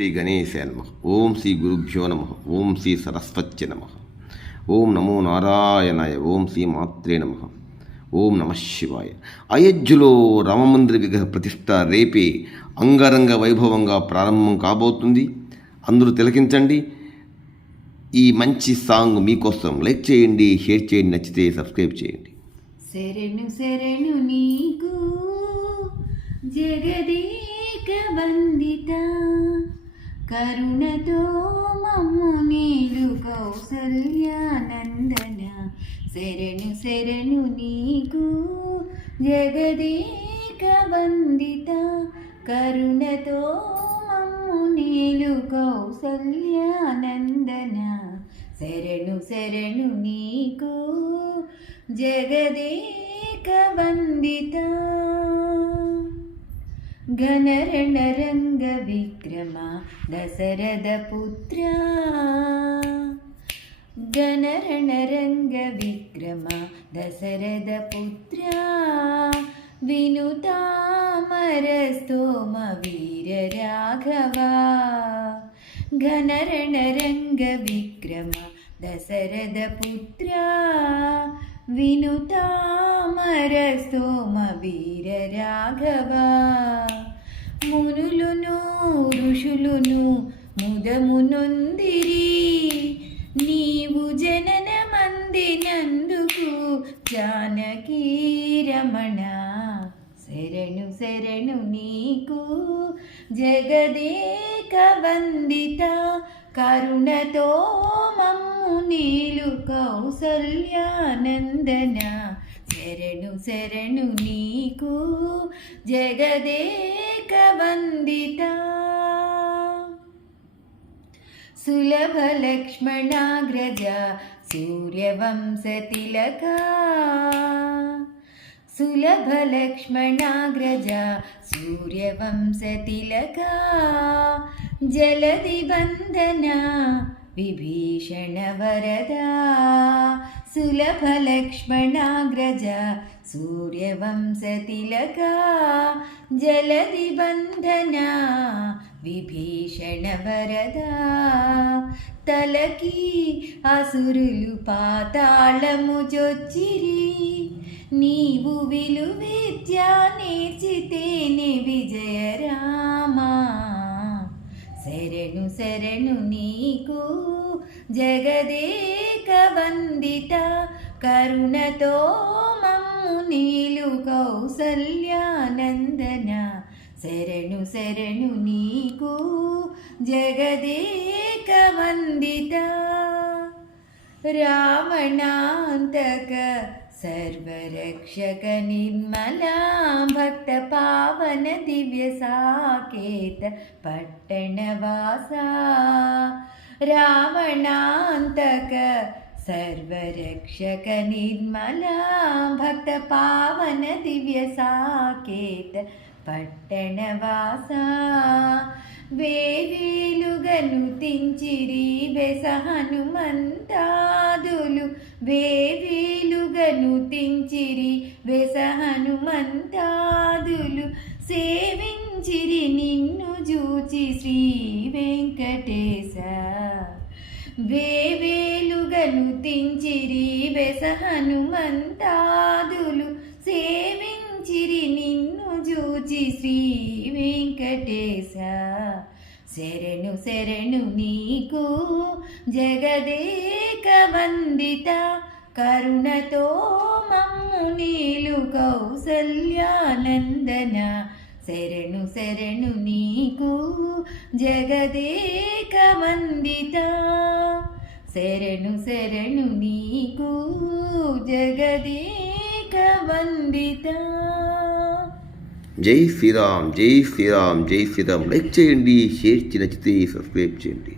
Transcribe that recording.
శ్రీ గణేశాయ నమః. ఓం శ్రీ గురుభ్యో నమః. ఓం శ్రీ సరస్వత్య నమః. ఓం నమో నారాయణాయ. ఓం శ్రీ మాత్రే నమః. ఓం నమ శివాయ. అయోధ్యలో రామమందిర విగ్రహ ప్రతిష్ట రేపే అంగరంగ వైభవంగా ప్రారంభం కాబోతుంది. అందరూ తిలకించండి. ఈ మంచి సాంగ్ మీకోసం. లైక్ చేయండి, షేర్ చేయండి, నచ్చితే సబ్స్క్రైబ్ చేయండి. శరణు శరణు నీకు జగదేక వందిత, కరుణతో మమ్ము నీలు కౌసల్యానందన. శరణు శరణు నీకు జగదేక వందిత, కరుణతో మమ్ము నీలు కౌసల్యానందన. శరణు శరణు నీకు జగదేక వందిత. ఘనరణరంగ విక్రమ దశరథ పుత్ర, ఘనరణరంగ విక్రమ దశరథ పుత్ర, వినుతామరస్తోమ వీర రాఘవ. ఘనరణరంగ విక్రమ దశరథ పుత్ర, వినుతామరస్తోమ వీర రాఘవ. మునులును ఋషులును ముదమునొందిరి, నీవు జననమందినందుకు జానకీ రమణ. శరణు శరణు నీకు జగదేక వందిత, కరుణతో మమ్ము నీలు కౌసల్యానందన. శరణు శరణు నీకు జగదేక వందిత. సులభ లక్ష్మణాగ్రజ సూర్యవంశ తిలక, సులభ లక్ష్మణాగ్రజ సూర్యవంశ తిలక, జలధి బంధన విభీషణ వరద. సులభ లక్ష్మణాగ్రజ సూర్యవంశ తిలక, జలధి బంధన విభీషణ వరద. తలకి అసురులు పాతాళము జొచ్చిరి, నీవు విలువిద్య నేర్చితేనే విజయ రామా. శరణు శరణు నీకు జగదేక వందిత, కరుణతో మమ్ము నీలు కౌసల్యానందన. శరణు శరణు నీకు జగదేక వందిత. రావణాంతక సర్వరక్షక నిర్మలా, భక్త పావన దివ్య సాకేత పట్టణవాస. రావణాంతక సర్వరక్షక నిర్మలా, భక్త పావన దివ్య సాకేత పట్టణవాస. వేవేలుగను తించిరి బెస హనుమంతాదులు, వేవేలుగను తించిరి బెస హనుమంతాదులు. సేవించిరి నిన్ను జూచి శ్రీ వెంకటేశ. వేవేలుగను తించిరి బెస హనుమంతాదులు, సేవించిరి నిన్ను జూచి శ్రీ వెంకటేశ. శరణు శరణు నీకు జగదేక వందిత, కరుణతో మమ్ము నీలు కౌసల్యానందన. శరణు శరణు నీకు జగదేక వందిత. శరణు శరణు నీకు జగదేక వందిత. జై శ్రీరామ్, జై శ్రీరామ్, జై శ్రీరామ్. లైక్ చేయండి, షేర్ చేసి నచ్చితే సబ్స్క్రైబ్ చేయండి.